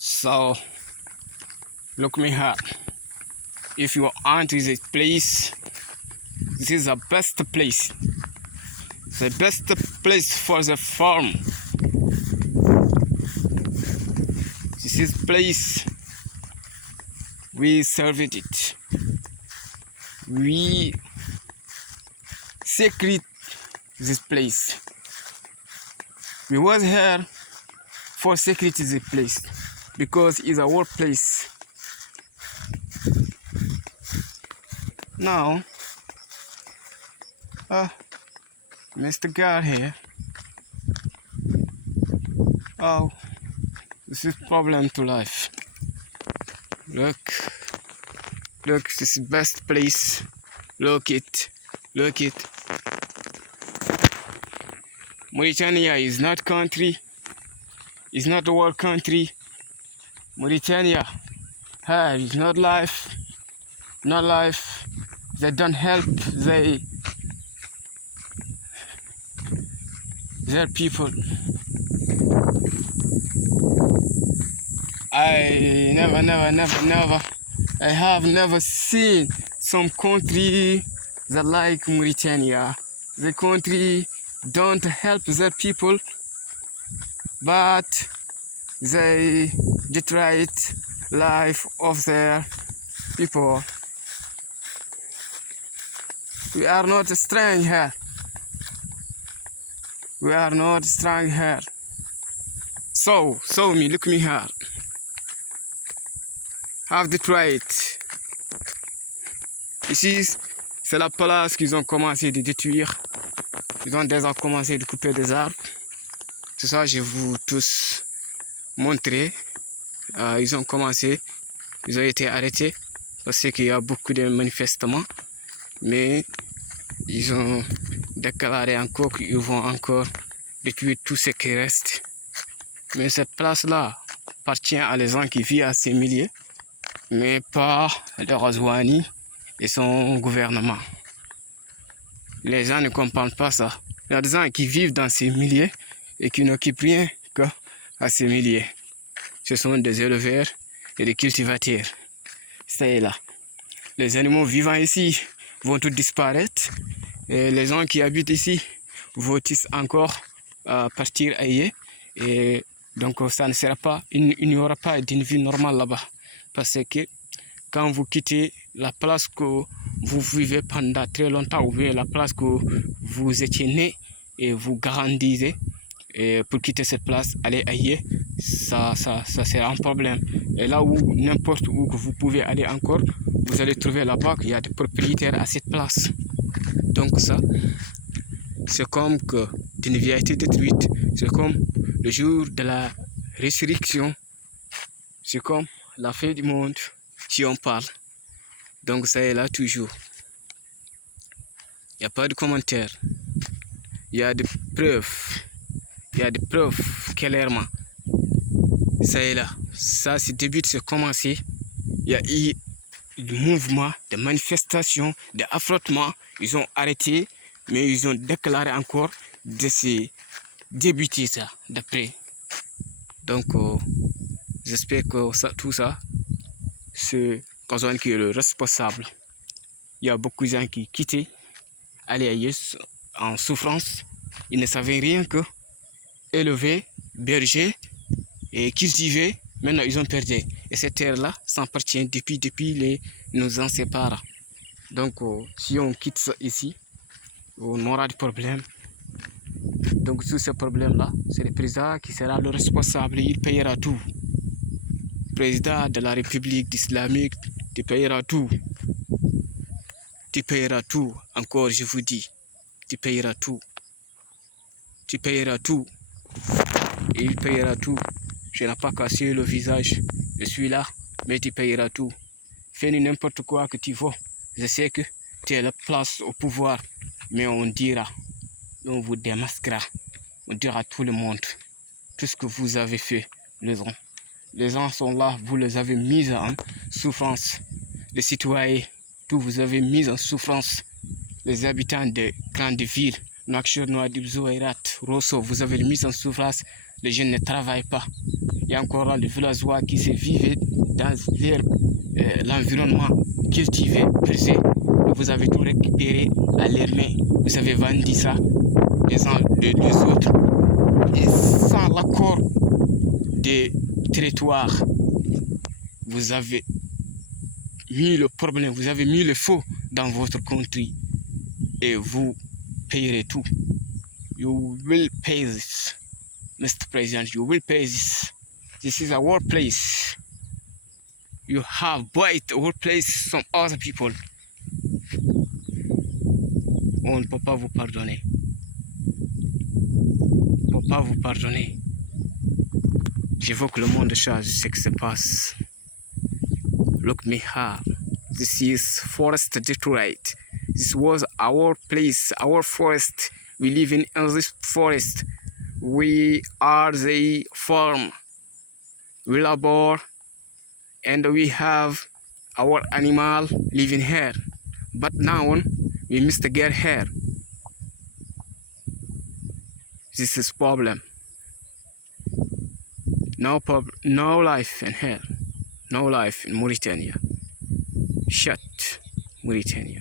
So look me here. If you want this place, this is the best place. The best place for the farm. This is place we served it. We secret this place. We was here for security this place because it's a workplace. Now, Mr. Guard here. Oh, this is problem to life. Look, this is best place. Look it. Mauritania is not country. It's not a world country. Mauritania, it's not life. Not life. They don't help their people. I have never seen some country that like Mauritania. The country don't help their people, but they deteriorate life of their people. We are not strong here. We are not strong here. So look me here. Have Detroit. Ici, c'est la place qu'ils ont commencé de détruire. Ils ont déjà commencé de couper des arbres. C'est ça, je vais vous tous montrer. Ils ont commencé, ils ont été arrêtés parce qu'il y a beaucoup de manifestements. Mais ils ont déclaré encore qu'ils vont encore détruire tout ce qui reste. Mais cette place-là appartient à les gens qui vivent à ces milliers, mais pas le Razouani et son gouvernement. Les gens ne comprennent pas ça. Il y a des gens qui vivent dans ces milliers et qui n'occupent rien qu'à ces milliers. Ce sont des éleveurs et des cultivateurs. C'est là. Les animaux vivant ici vont tous disparaître. Et les gens qui habitent ici vont encore partir ailleurs. Et donc ça ne sera pas, il n'y aura pas d'une vie normale là-bas. Parce que quand vous quittez la place que vous vivez pendant très longtemps, ou bien la place que vous étiez né et vous grandissez, et pour quitter cette place, aller ailleurs, ça sera un problème. Et là où n'importe où que vous pouvez aller encore, vous allez trouver là-bas qu'il y a des propriétaires à cette place. Donc ça, c'est comme que d'une vie a été détruite, c'est comme le jour de la résurrection, c'est comme la fin du monde, si on parle. Donc ça est là toujours. Il n'y a pas de commentaires. Il y a des preuves. Il y a des preuves clairement. Ça est là. Ça, c'est début de se commencer. Il y a eu du mouvement, des manifestations, des affrontements. Ils ont arrêté, mais ils ont déclaré encore de se débuter ça d'après. Donc, j'espère que tout ça, c'est Razouani qui est le responsable. Il y a beaucoup de gens qui quittaient, allaient ailleurs en souffrance. Ils ne savaient rien que élever, berger et cultiver. Maintenant, ils ont perdu. Et cette terre-là s'appartient depuis nos anciens parents. Donc, si on quitte ça ici, on aura des problèmes. Donc, tous ces problèmes-là, c'est le président qui sera le responsable. Il payera tout. Le président de la République islamique, tu payeras tout. Tu payeras tout. Encore, je vous dis, tu payeras tout. Tu payeras tout. Et il payera tout. Je n'ai pas cassé le visage. Je suis là, mais tu payeras tout. Fais n'importe quoi que tu veux. Je sais que tu as la place au pouvoir, mais on dira, on vous démasquera. On dira à tout le monde tout ce que vous avez fait, les gens. Les gens sont là, vous les avez mis en souffrance. Les citoyens, tout vous avez mis en souffrance. Les habitants des grandes villes, Nouakchott, Nouadhibou, Zouairat, Rosso, vous avez mis en souffrance. Les jeunes ne travaillent pas. Il y a encore là les villageois qui se vivent dans l'environnement cultivé, brisé. Vous avez tout récupéré à l'air main. Vous avez vendu ça les uns des autres. Et sans l'accord des territoires, vous avez mis le problème, vous avez mis le faux dans votre country. Et vous payerez tout. You will pay this, Mr. President. You will pay this. This is our place. You have bought our place from other people. On ne peut pas vous pardonner. On ne peut pas vous pardonner. Je veux que le monde change ce qui se passe. Look me here. This is forest Detroit. This was our place, our forest. We live in this forest. We are the farm. We labor and we have our animal living here. But now we must get here. This is problem. No life in here. No life in Mauritania. Shut Mauritania.